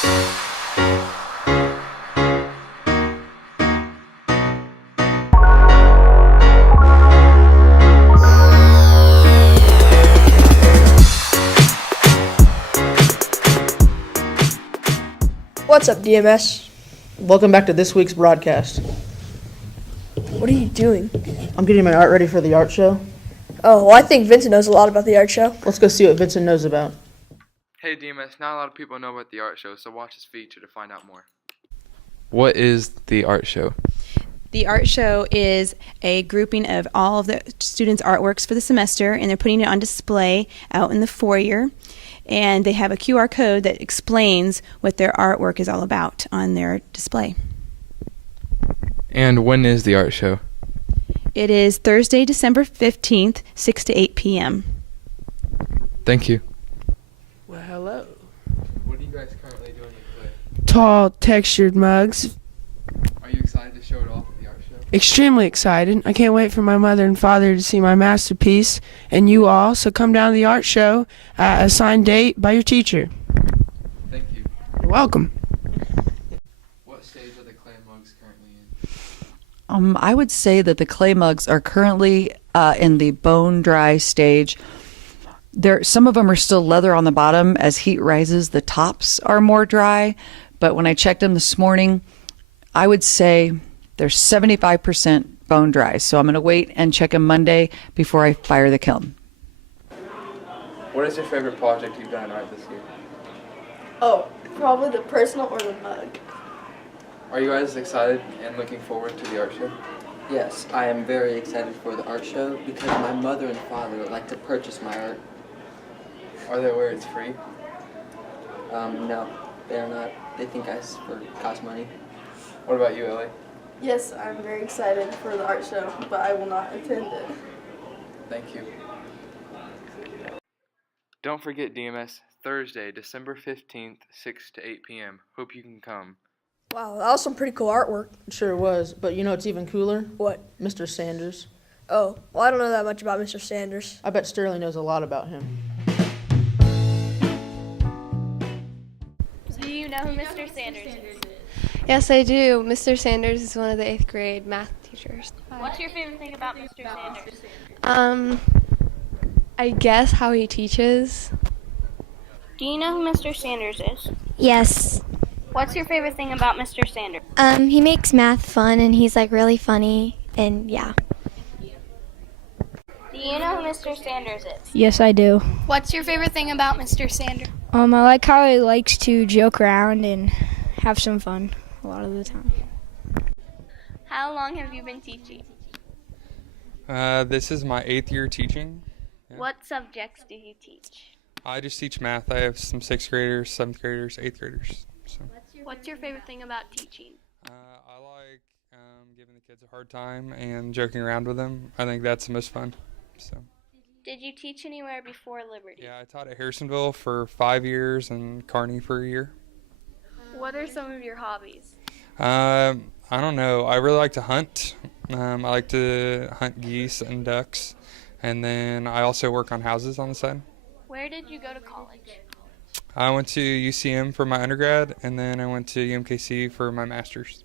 What's up, DMS? Welcome back to this week's broadcast. What are you doing? I'm getting my art ready for the art show. Oh, well, I think Vincent knows a lot about the art show. Let's go see what Vincent knows about. Hey DMS, not a lot of people know about the art show, so watch this feature to find out more. What is the art show? The art show is a grouping of all of the students' artworks for the semester, and they're putting it on display out in the foyer. And they have a QR code that explains what their artwork is all about on their display. And when is the art show? It is Thursday, December 15th, 6 to 8 p.m. Thank you. Well, hello. What are you guys currently doing in clay? Tall, textured mugs. Are you excited to show it off at the art show? Extremely excited. I can't wait for my mother and father to see my masterpiece, and you all, so come down to the art show at a assigned date by your teacher. Thank you. You're welcome. What stage are the clay mugs currently in? I would say that the clay mugs are currently in the bone dry stage. Some of them are still leather on the bottom. As heat rises, the tops are more dry. But when I checked them this morning, I would say they're 75% bone dry. So I'm going to wait and check them Monday before I fire the kiln. What is your favorite project you've done in art this year? Oh, probably the personal or the mug. Are you guys excited and looking forward to the art show? Yes, I am very excited for the art show because my mother and father like to purchase my art. Are they aware it's free? No, they're not. They think cost money. What about you, Ellie? Yes, I'm very excited for the art show, but I will not attend it. Thank you. Don't forget DMS, Thursday, December 15th, 6 to 8 p.m. Hope you can come. Wow, that was some pretty cool artwork. It sure was, but you know what's even cooler? What? Mr. Sanders. Oh, well, I don't know that much about Mr. Sanders. I bet Sterling knows a lot about him. Do you know who Mr. Sanders is? Yes, I do. Mr. Sanders is one of the 8th grade math teachers. What's your favorite thing about Mr. Sanders? I guess how he teaches. Do you know who Mr. Sanders is? Yes. What's your favorite thing about Mr. Sanders? He makes math fun and he's like really funny and yeah. Do you know who Mr. Sanders is? Yes, I do. What's your favorite thing about Mr. Sanders? I like how he likes to joke around and have some fun a lot of the time. How long have you been teaching? This is my 8th year teaching. Yeah. What subjects do you teach? I just teach math. I have some 6th graders, 7th graders, 8th graders. So. What's your favorite thing about teaching? I like giving the kids a hard time and joking around with them. I think that's the most fun. So. Did you teach anywhere before Liberty? Yeah, I taught at Harrisonville for 5 years and Kearney for a year. What are some of your hobbies? I don't know. I really like to hunt. I like to hunt geese and ducks. And then I also work on houses on the side. Where did you go to college? I went to UCM for my undergrad, and then I went to UMKC for my master's.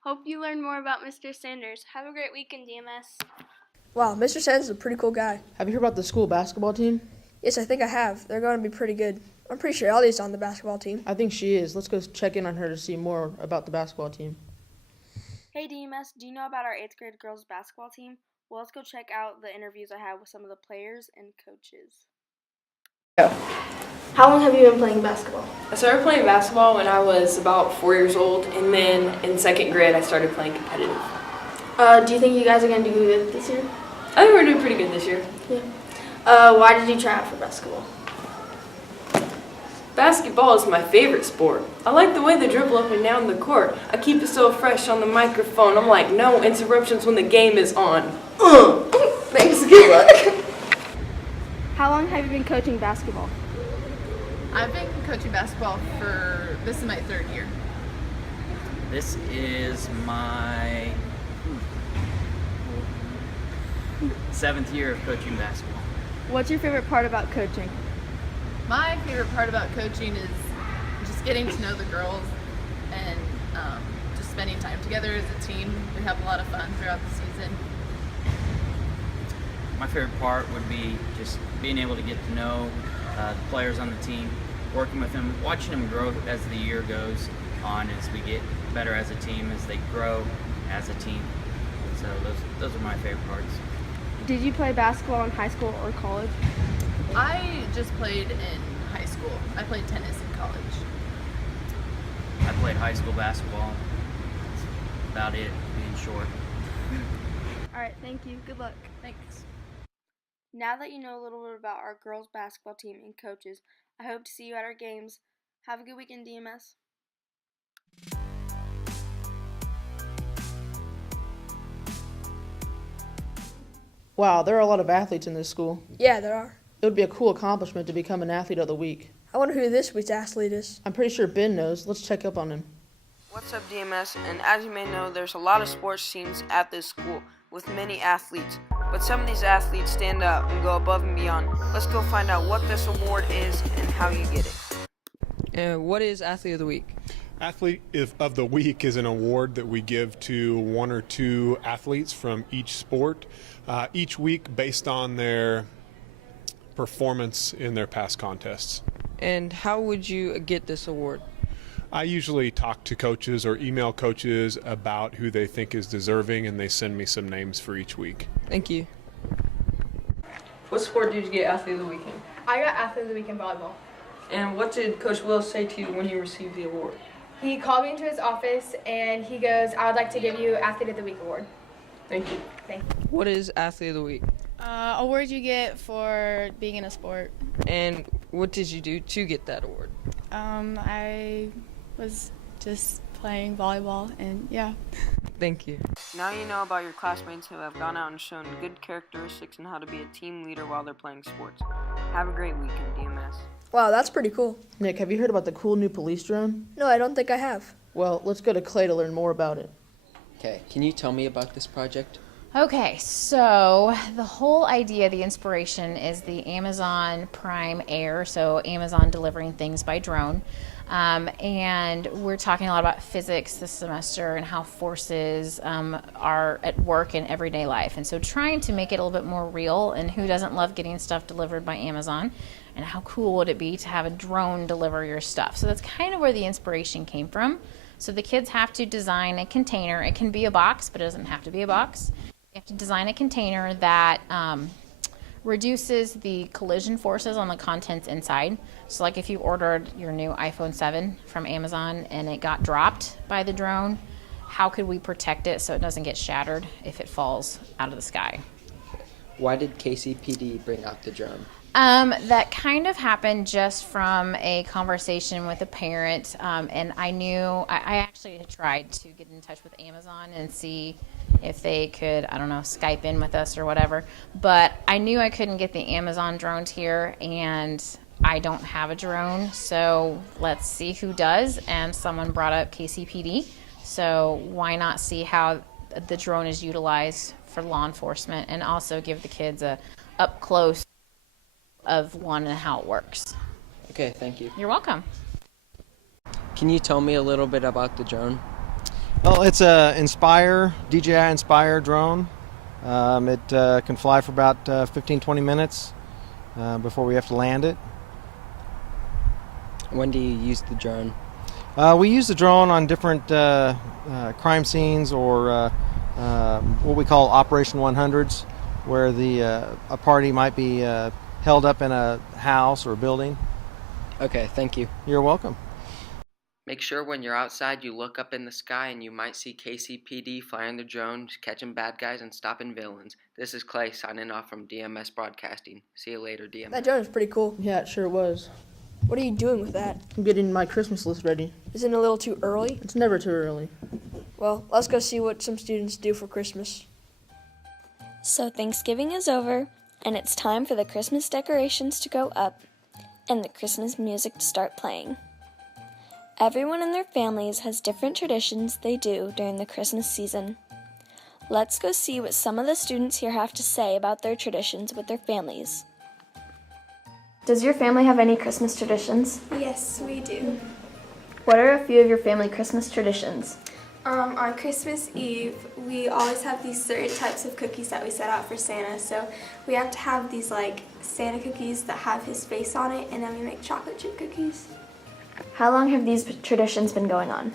Hope you learn more about Mr. Sanders. Have a great weekend, DMS. Wow, Mr. Sanders is a pretty cool guy. Have you heard about the school basketball team? Yes, I think I have. They're going to be pretty good. I'm pretty sure Ellie's on the basketball team. I think she is. Let's go check in on her to see more about the basketball team. Hey DMS, do you know about our 8th grade girls basketball team? Well, let's go check out the interviews I had with some of the players and coaches. How long have you been playing basketball? I started playing basketball when I was about 4 years old, and then in 2nd grade I started playing competitive. Do you think you guys are going to do good this year? I think we're doing pretty good this year. Yeah. Why did you try out for basketball? Basketball is my favorite sport. I like the way they dribble up and down the court. I keep it so fresh on the microphone. I'm like, no interruptions when the game is on. Thanks, good luck. How long have you been coaching basketball? I've been coaching basketball this is my 3rd year. This is my 7th year of coaching basketball. What's your favorite part about coaching? My favorite part about coaching is just just getting to know the girls and just spending time together as a team. We have a lot of fun throughout the season. My favorite part would be just being able to get to know the players on the team, working with them, watching them grow as the year goes on, as we get better as a team, as they grow as a team. So those are my favorite parts. Did you play basketball in high school or college? I just played in high school. I played tennis in college. I played high school basketball. That's about it, being short. All right, thank you. Good luck. Thanks. Now that you know a little bit about our girls basketball team and coaches, I hope to see you at our games. Have a good weekend, DMS. Wow, there are a lot of athletes in this school. Yeah, there are. It would be a cool accomplishment to become an athlete of the week. I wonder who this week's athlete is. I'm pretty sure Ben knows. Let's check up on him. What's up, DMS? And as you may know, there's a lot of sports teams at this school with many athletes. But some of these athletes stand out and go above and beyond. Let's go find out what this award is and how you get it. What is Athlete of the Week? Athlete of the Week is an award that we give to one or two athletes from each sport each week based on their performance in their past contests. And how would you get this award? I usually talk to coaches or email coaches about who they think is deserving, and they send me some names for each week. Thank you. What sport did you get Athlete of the Week in? I got Athlete of the Week in volleyball. And what did Coach Willis say to you when you received the award? He called me into his office and he goes, I would like to give you Athlete of the Week award. Thank you. Thank you. What is Athlete of the Week? Award you get for being in a sport. And what did you do to get that award? I was just playing volleyball and yeah. Thank you. Now you know about your classmates who have gone out and shown good characteristics and how to be a team leader while they're playing sports. Have a great weekend, DMS. Wow, that's pretty cool. Nick, have you heard about the cool new police drone? No, I don't think I have. Well, let's go to Clay to learn more about it. Okay, can you tell me about this project? Okay, so the whole idea, the inspiration is the Amazon Prime Air, so Amazon delivering things by drone. And we're talking a lot about physics this semester and how forces are at work in everyday life. And so trying to make it a little bit more real, and who doesn't love getting stuff delivered by Amazon? And how cool would it be to have a drone deliver your stuff? So that's kind of where the inspiration came from. So the kids have to design a container. It can be a box, but it doesn't have to be a box. You have to design a container that reduces the collision forces on the contents inside. So like if you ordered your new iPhone 7 from Amazon and it got dropped by the drone, how could we protect it so it doesn't get shattered if it falls out of the sky? Why did KCPD bring out the drone? That kind of happened just from a conversation with a parent, and I actually had tried to get in touch with Amazon and see if they could, I don't know, Skype in with us or whatever, but I knew I couldn't get the Amazon drones here, and I don't have a drone, so let's see who does, and someone brought up KCPD, so why not see how the drone is utilized for law enforcement and also give the kids a up close of one and how it works. Okay, thank you. You're welcome. Can you tell me a little bit about the drone? Well, it's a DJI Inspire drone. It can fly for about 15-20 minutes before we have to land it. When do you use the drone? We use the drone on different crime scenes or what we call Operation 100s, where a party might be held up in a house or a building. Okay, thank you. You're welcome. Make sure when you're outside you look up in the sky and you might see KCPD flying the drone, catching bad guys and stopping villains. This is Clay signing off from DMS Broadcasting. See you later, DMS. That drone is pretty cool. Yeah, it sure was. What are you doing with that? I'm getting my Christmas list ready. Isn't it a little too early? It's never too early. Well, let's go see what some students do for Christmas. So Thanksgiving is over, and it's time for the Christmas decorations to go up and the Christmas music to start playing. Everyone and their families has different traditions they do during the Christmas season. Let's go see what some of the students here have to say about their traditions with their families. Does your family have any Christmas traditions? Yes, we do. What are a few of your family Christmas traditions? On Christmas Eve, we always have these certain types of cookies that we set out for Santa. So we have to have these like Santa cookies that have his face on it, and then we make chocolate chip cookies. How long have these traditions been going on?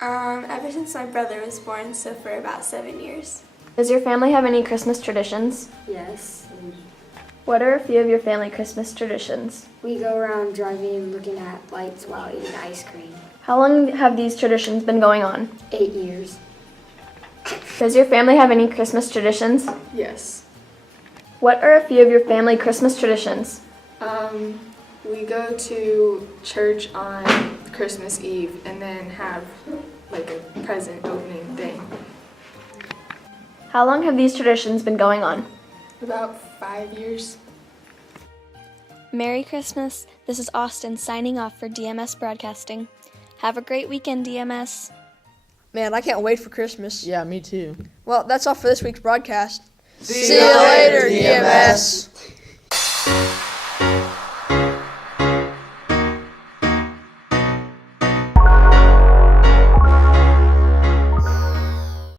Ever since my brother was born, so for about 7 years. Does your family have any Christmas traditions? Yes. What are a few of your family Christmas traditions? We go around driving and looking at lights while eating ice cream. How long have these traditions been going on? 8 years. Does your family have any Christmas traditions? Yes. What are a few of your family Christmas traditions? We go to church on Christmas Eve and then have like a present opening thing. How long have these traditions been going on? About 5 years. Merry Christmas. This is Austin signing off for DMS Broadcasting. Have a great weekend, DMS. Man, I can't wait for Christmas. Yeah, me too. Well, that's all for this week's broadcast. See you later, DMS.